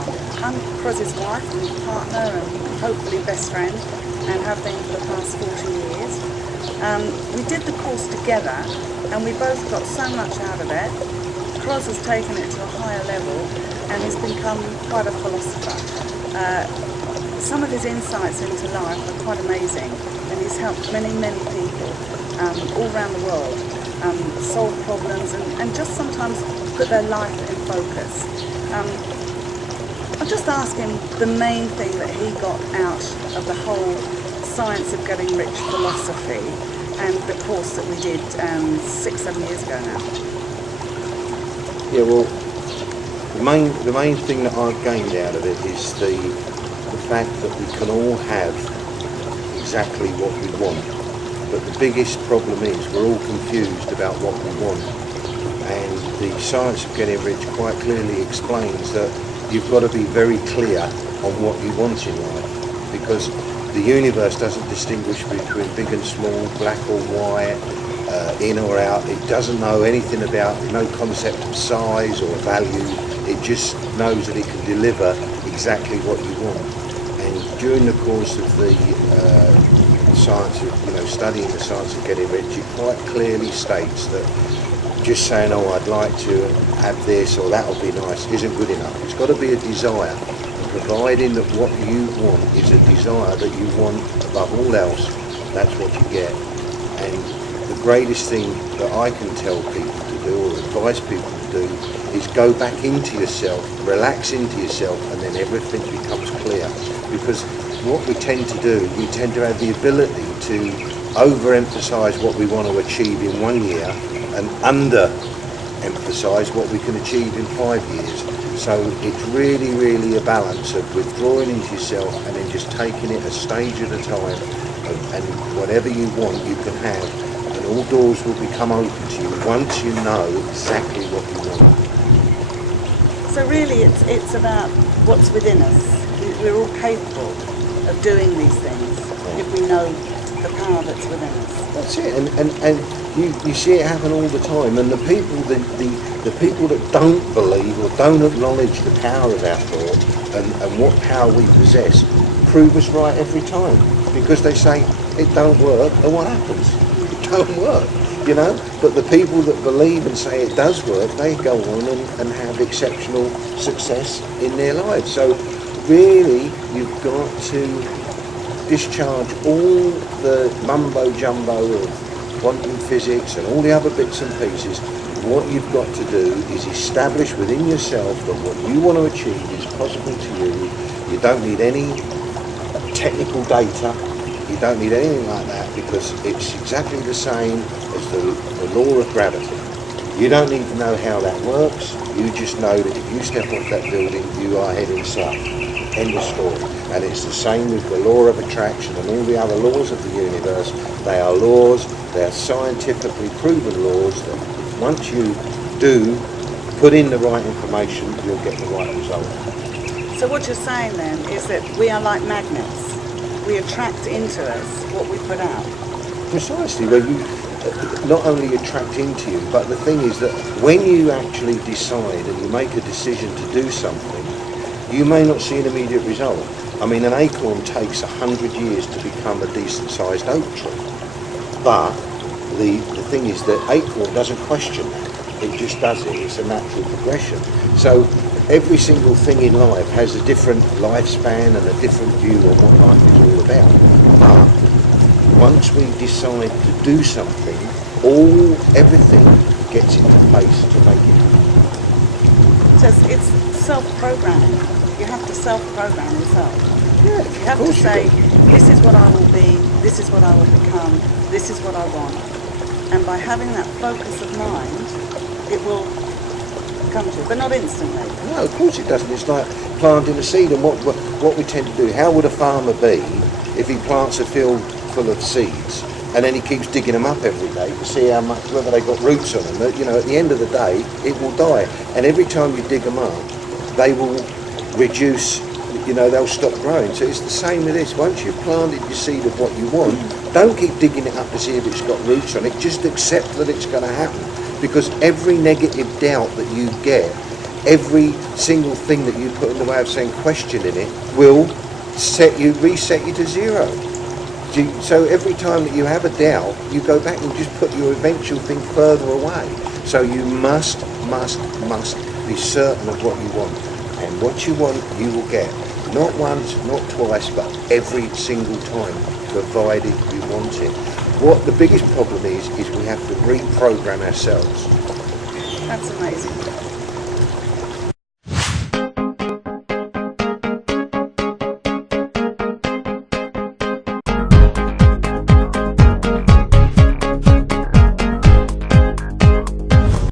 Now, I'm Cros's wife and partner and hopefully best friend, and have been for the past 40 years. We did the course together and we both got so much out of it. Cros has taken it to a higher level and has become quite a philosopher. Some of his insights into life are quite amazing, and he's helped many people all around the world solve problems and just sometimes put their life in focus. I'll just ask him the main thing that he got out of the whole Science of Getting Rich philosophy and the course that we did 6-7 years ago now. Yeah, well, the main thing that I've gained out of it is the fact that we can all have exactly what we want, but the biggest problem is we're all confused about what we want. And the Science of Getting Rich quite clearly explains that you've got to be very clear on what you want in life, because the universe doesn't distinguish between big and small, black or white, in or out. It doesn't know anything about, no concept of size or value. It just knows that it can deliver exactly what you want. And during the course of the science of, studying the Science of Getting Rich, it quite clearly states that just saying, oh, I'd like to have this or that would be nice, isn't good enough. It's got to be a desire. And providing that what you want is a desire that you want above all else, that's what you get. And the greatest thing that I can tell people to do or advise people to do is go back into yourself, relax into yourself, and then everything becomes clear. Because what we tend to do, we tend to have the ability to overemphasize what we want to achieve in 1 year and under-emphasise what we can achieve in 5 years. So it's really a balance of withdrawing into yourself and then just taking it a stage at a time, and whatever you want you can have, and all doors will become open to you once you know exactly what you want. So really it's about what's within us. We're all capable of doing these things if we know the power that's within us. That's it, and you see it happen all the time, and the people that don't believe or don't acknowledge the power of our thought and what power we possess prove us right every time, because they say it don't work, and what happens? It don't work, but the people that believe and say it does work, they go on and have exceptional success in their lives. So really you've got to discharge all the mumbo jumbo of quantum physics and all the other bits and pieces. What you've got to do is establish within yourself that what you want to achieve is possible to you. You don't need any technical data, you don't need anything like that, because it's exactly the same as the law of gravity. You don't need to know how that works, you just know that if you step off that building you are heading south. End of story. And it's the same with the law of attraction and all the other laws of the universe. They are laws, they are scientifically proven laws that once you do put in the right information, you'll get the right result. So what you're saying then is that we are like magnets. We attract into us what we put out. Precisely. Well, you not only attract into you, but the thing is that when you actually decide and you make a decision to do something, you may not see an immediate result. I mean, an acorn takes 100 years to become a decent-sized oak tree. But the thing is that acorn doesn't question that. It just does it. It's a natural progression. So every single thing in life has a different lifespan and a different view on what life is all about. But once we decide to do something, everything gets into place to make it happen. So it's self-programming. You have to self-program yourself. Yeah, you have to say, this is what I will be, this is what I will become, this is what I want. And by having that focus of mind, it will come to you, but not instantly. No, of course it doesn't. It's like planting a seed, and what we tend to do, how would a farmer be if he plants a field full of seeds and then he keeps digging them up every day to see how much, whether they got roots on them? At the end of the day, it will die. And every time you dig them up, they will reduce, they'll stop growing. So it's the same with this. Once you've planted your seed of what you want, don't keep digging it up to see if it's got roots on it. Just accept that it's going to happen, because every negative doubt that you get every single thing that you put in the way of saying question in it will reset you to zero. So every time that you have a doubt, you go back and just put your eventual thing further away. So you must be certain of what you want. And what you want, you will get. Not once, not twice, but every single time, provided you want it. What the biggest problem is we have to reprogram ourselves. That's amazing.